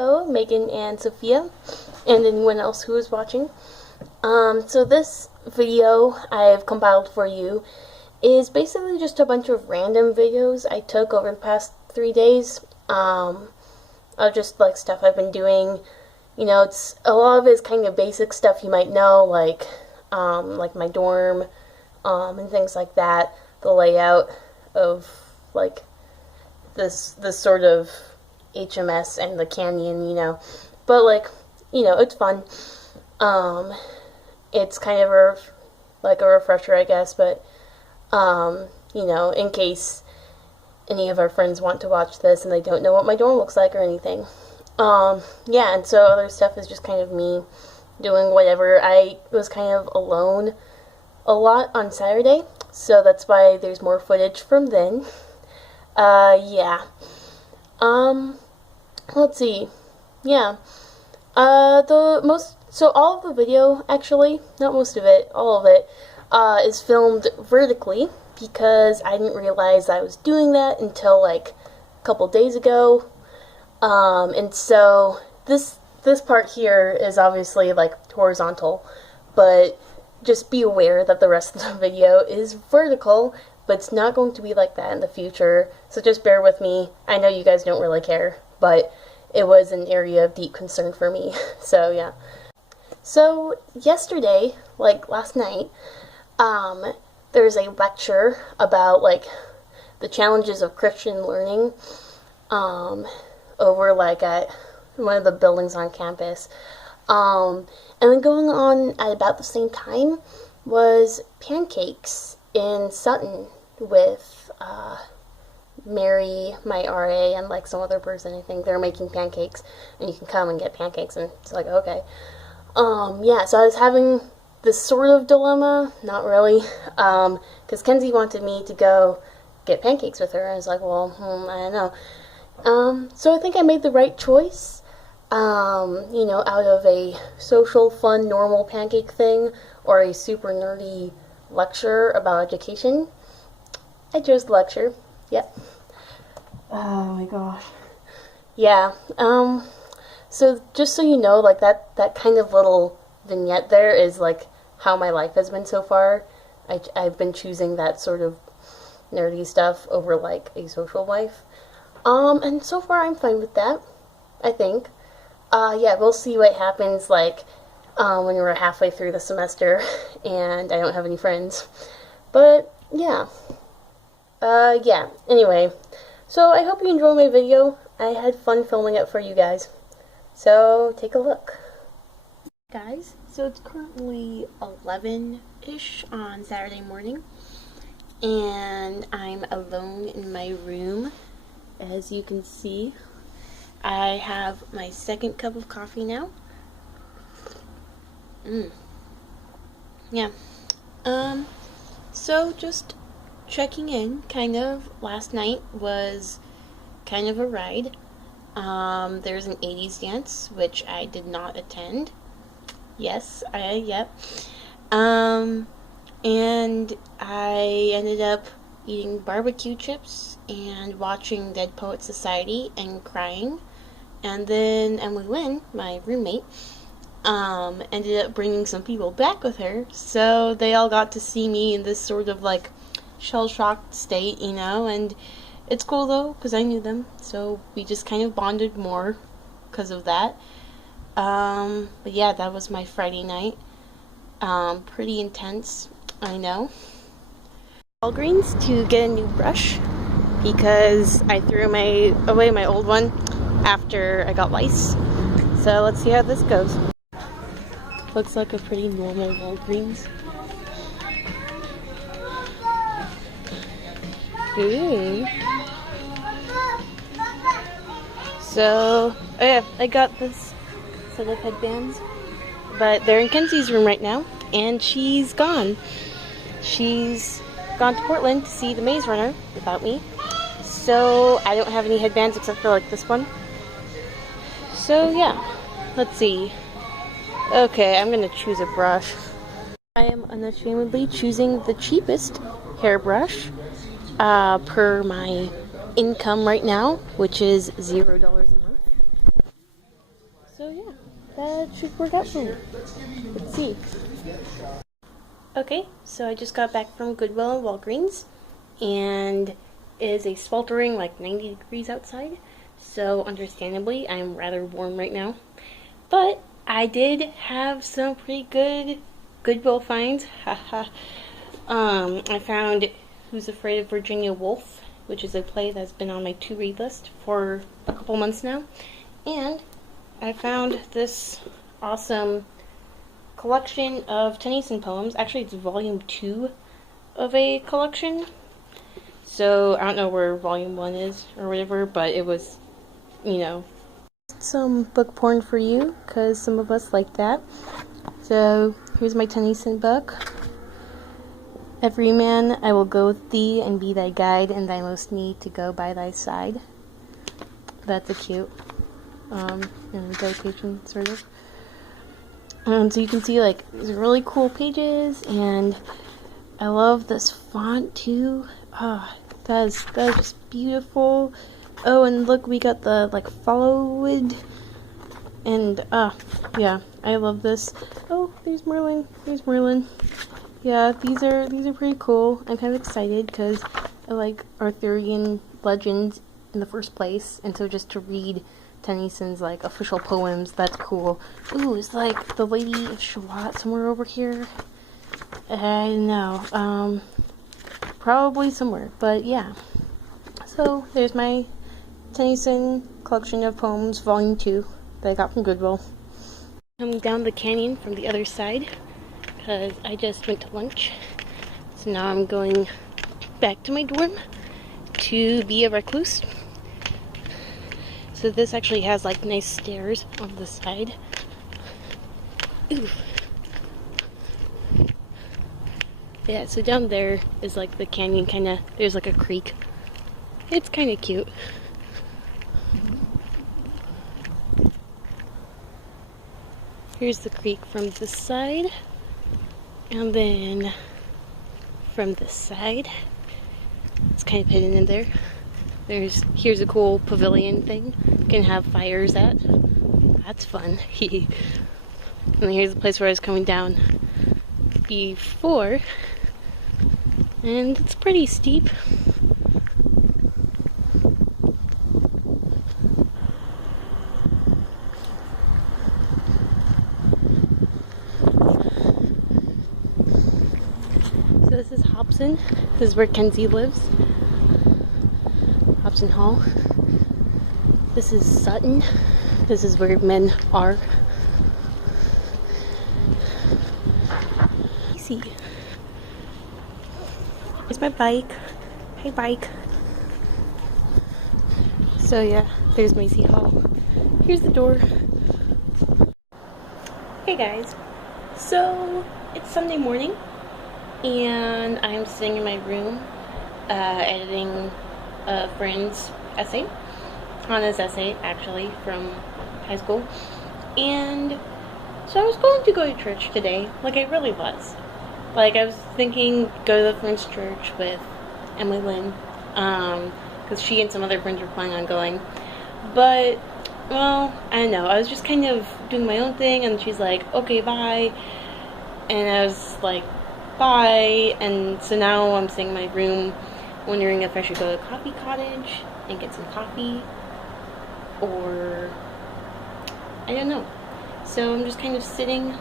Hello, Megan and Sophia, and anyone else who is watching. So this video I've compiled for you is basically just a bunch of random videos I took over the past 3 days, of just like stuff I've been doing. You know, it's a lot of it is kind of basic stuff you might know, like my dorm, and things like that. The layout of like this sort of HMS and the canyon, you know. But like, you know, it's fun. It's kind of a refresher, I guess, but you know, in case any of our friends want to watch this and they don't know what my dorm looks like or anything. Yeah, and so other stuff is just kind of me doing whatever. I was kind of alone a lot on Saturday, so that's why there's more footage from then. Yeah. Let's see. Yeah. So all of the video, actually, not most of it, all of it, is filmed vertically because I didn't realize I was doing that until like a couple days ago. And so this part here is obviously like horizontal, but just be aware that the rest of the video is vertical, but it's not going to be like that in the future, so just bear with me. I know you guys don't really care, but it was an area of deep concern for me, so yeah. So yesterday, like last night, there's a lecture about like the challenges of Christian learning, over like at one of the buildings on campus. And then going on at about the same time was pancakes in Sutton with Mary, my RA, and like some other person. I think they're making pancakes, and you can come and get pancakes, and it's like, okay. Yeah, so I was having this sort of dilemma, not really, because Kenzie wanted me to go get pancakes with her, and I was like, well, I don't know. So I think I made the right choice. You know, out of a social, fun, normal pancake thing or a super nerdy lecture about education, I chose the lecture. Yep. Oh my gosh. Yeah. So just so you know, like that kind of little vignette there is like how my life has been so far. I've been choosing that sort of nerdy stuff over like a social life. And so far I'm fine with that, I think. Yeah, we'll see what happens, like, when we're halfway through the semester and I don't have any friends. But, yeah. Yeah, anyway. So, I hope you enjoyed my video. I had fun filming it for you guys. So, take a look. Guys, so it's currently 11-ish on Saturday morning. And I'm alone in my room, as you can see. I have my second cup of coffee now. Yeah. So just checking in, kind of. Last night was kind of a ride. There's an 80s dance, which I did not attend. Yes, yep. And I ended up eating barbecue chips and watching Dead Poets Society and crying. And then Emily Lynn, my roommate, ended up bringing some people back with her, so they all got to see me in this sort of like shell-shocked state, you know, and it's cool though, because I knew them, so we just kind of bonded more because of that. But yeah, that was my Friday night. Pretty intense, I know. Walgreens to get a new brush, because I threw away my old one after I got lice. So let's see how this goes. Looks like a pretty normal Walgreens. Ooh. So, oh yeah, I got this set of headbands, but they're in Kenzie's room right now, and she's gone. She's gone to Portland to see the Maze Runner without me. So I don't have any headbands except for like this one. So yeah, let's see. Okay, I'm gonna choose a brush. I am unashamedly choosing the cheapest hairbrush per my income right now, which is $0 a month. So yeah, that should work out for me. Let's see. Okay, so I just got back from Goodwill and Walgreens, and it is a sweltering like 90 degrees outside, so understandably I'm rather warm right now. But I did have some pretty good Goodwill finds. Haha. I found Who's Afraid of Virginia Woolf, which is a play that's been on my to-read list for a couple months now. And I found this awesome collection of Tennyson poems. Actually, it's volume 2 of a collection. So, I don't know where volume 1 is or whatever, but it was, you know, some book porn for you, because some of us like that. So, here's my Tennyson book. Every man I will go with thee and be thy guide, and thy most need to go by thy side. That's a cute dedication, sort of. So you can see, like, these really cool pages, and I love this font too. That is just beautiful. Oh, and look, we got the like followed, and yeah, I love this. Oh, there's Merlin. There's Merlin. Yeah, these are pretty cool. I'm kind of excited because I like Arthurian legends in the first place, and so just to read Tennyson's like official poems, that's cool. Ooh, it's like the Lady of Shalott somewhere over here. I don't know. Probably somewhere, but yeah. So there's my Tennyson collection of poems, volume 2, that I got from Goodwill. Coming down the canyon from the other side, because I just went to lunch. So now I'm going back to my dorm to be a recluse. So this actually has like nice stairs on the side. Ooh. Yeah, so down there is like the canyon kinda, there's like a creek. It's kinda cute. Here's the creek from this side. And then from this side, it's kind of hidden in there. Here's a cool pavilion thing you can have fires at. That's fun. And here's the place where I was coming down before, and it's pretty steep. So this is Hobson. This is where Kenzie lives. Hobson Hall. This is Sutton. This is where men are. Easy. Here's my bike. Hey, bike. So yeah, there's Macy Hall. Here's the door. Hey guys. So it's Sunday morning, and I'm sitting in my room editing a friend's essay, Hannah's essay actually, from high school. And so I was going to go to church today, like I really was. Like I was thinking go to the Friends Church with Emily Lynn, because she and some other friends were planning on going. But, well, I don't know, I was just kind of doing my own thing, and she's like, okay, bye. And I was like, bye. And so now I'm sitting in my room wondering if I should go to Coffee Cottage and get some coffee, or I don't know. So I'm just kind of sitting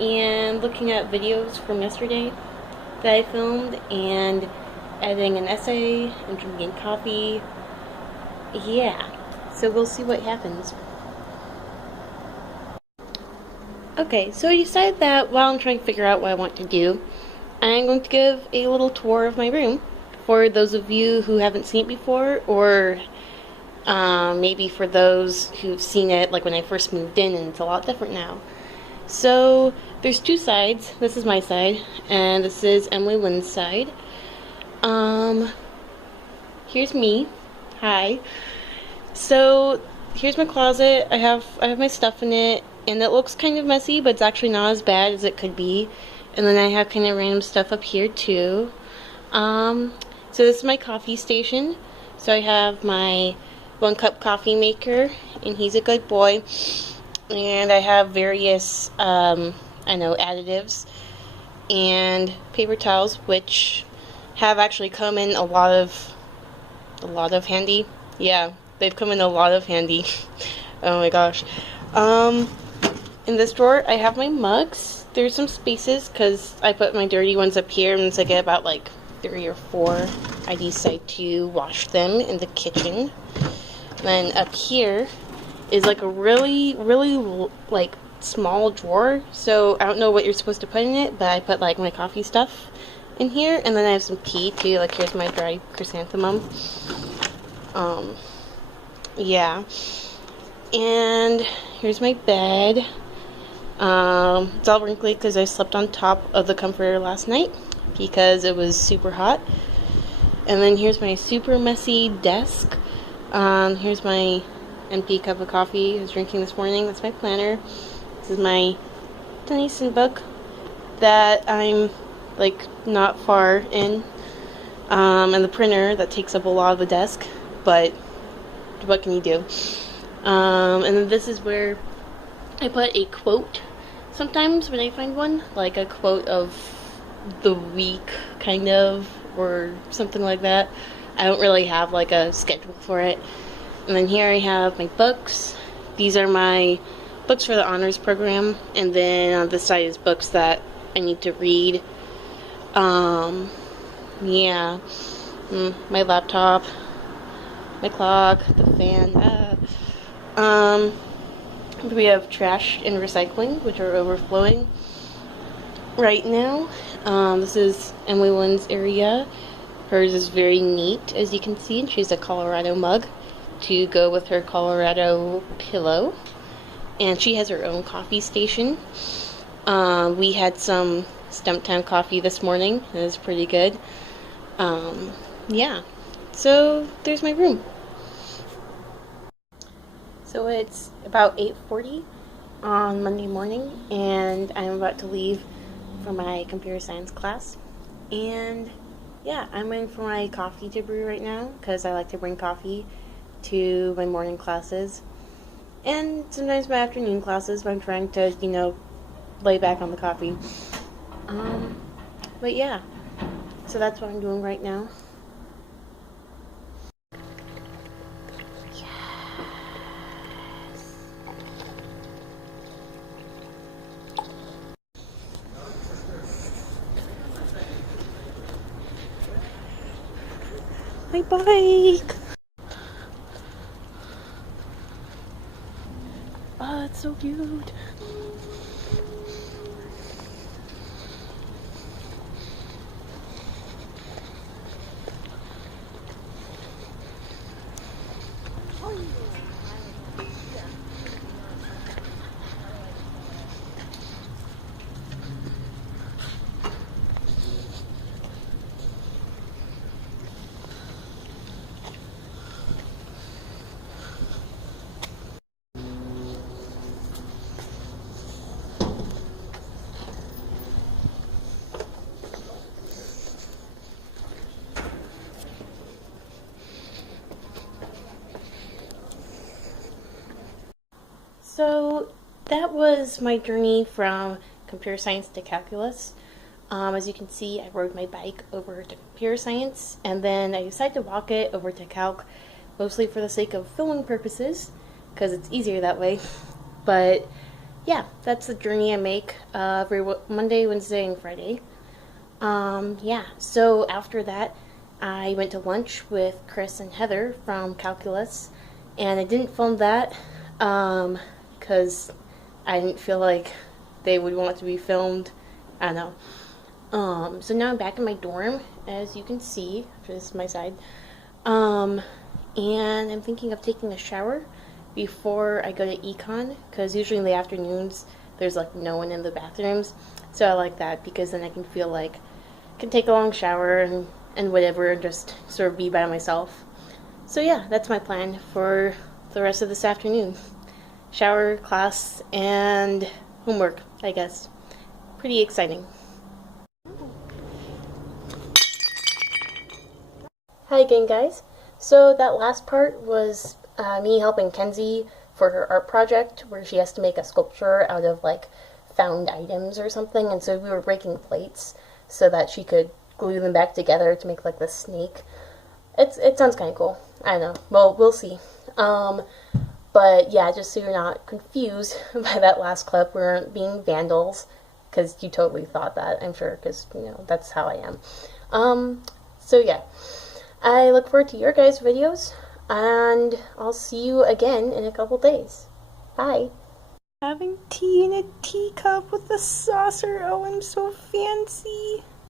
and looking at videos from yesterday that I filmed, and editing an essay and drinking coffee. Yeah, so we'll see what happens. Okay, so I decided that while I'm trying to figure out what I want to do, I'm going to give a little tour of my room for those of you who haven't seen it before, or maybe for those who've seen it like when I first moved in and it's a lot different now. So there's two sides. This is my side, and this is Emily Lynn's side. Here's me. Hi. So here's my closet. I have my stuff in it, and it looks kind of messy, but it's actually not as bad as it could be. And then I have kind of random stuff up here too. So this is my coffee station. So I have my 1-cup coffee maker, and he's a good boy. And I have various, I know, additives and paper towels, which have actually come in a lot of handy. Yeah, they've come in a lot of handy. Oh my gosh. In this drawer, I have my mugs. There's some spaces because I put my dirty ones up here, and so I get about like 3 or 4. I decide to wash them in the kitchen. Then up here is like a really, really like small drawer. So I don't know what you're supposed to put in it, but I put like my coffee stuff in here, and then I have some tea too. Like here's my dried chrysanthemum. Yeah. And here's my bed. It's all wrinkly because I slept on top of the comforter last night because it was super hot. And then here's my super messy desk. Here's my empty cup of coffee I was drinking this morning. That's my planner. This is my Tennyson book that I'm like not far in. And the printer that takes up a lot of the desk, but what can you do? And then this is where I put a quote sometimes when I find one, like a quote of the week, kind of, or something like that. I don't really have like a schedule for it. And then here I have my books. These are my books for the honors program, and then on this side is books that I need to read. Yeah, my laptop, my clock, the fan. We have trash and recycling, which are overflowing right now. This is Emily Lynn's area. Hers is very neat, as you can see, and she has a Colorado mug to go with her Colorado pillow. And she has her own coffee station. We had some Stumptown coffee this morning. It was pretty good. Yeah. So there's my room. So it's about 8:40 on Monday morning, and I'm about to leave for my computer science class. And yeah, I'm waiting for my coffee to brew right now because I like to bring coffee to my morning classes and sometimes my afternoon classes when I'm trying to, lay back on the coffee. But yeah, so that's what I'm doing right now. My bike! Oh, it's so cute. So that was my journey from computer science to calculus. As you can see, I rode my bike over to computer science, and then I decided to walk it over to calc, mostly for the sake of filming purposes, because it's easier that way. But yeah, that's the journey I make every Monday, Wednesday, and Friday. Yeah, so after that, I went to lunch with Chris and Heather from calculus, and I didn't film that because I didn't feel like they would want to be filmed. I don't know. So now I'm back in my dorm, as you can see. This is my side. And I'm thinking of taking a shower before I go to econ, because usually in the afternoons there's like no one in the bathrooms. So I like that because then I can feel like I can take a long shower and whatever, and just sort of be by myself. So yeah, that's my plan for the rest of this afternoon. Shower, class, and homework, I guess. Pretty exciting. Hi again, guys. So that last part was me helping Kenzie for her art project where she has to make a sculpture out of like found items or something, and so we were breaking plates so that she could glue them back together to make like this snake. It sounds kind of cool. I don't know. Well, we'll see. But yeah, just so you're not confused by that last clip, we weren't being vandals, because you totally thought that, I'm sure, because, you know, that's how I am. So yeah, I look forward to your guys' videos, and I'll see you again in a couple days. Bye! Having tea in a teacup with a saucer, oh, I'm so fancy!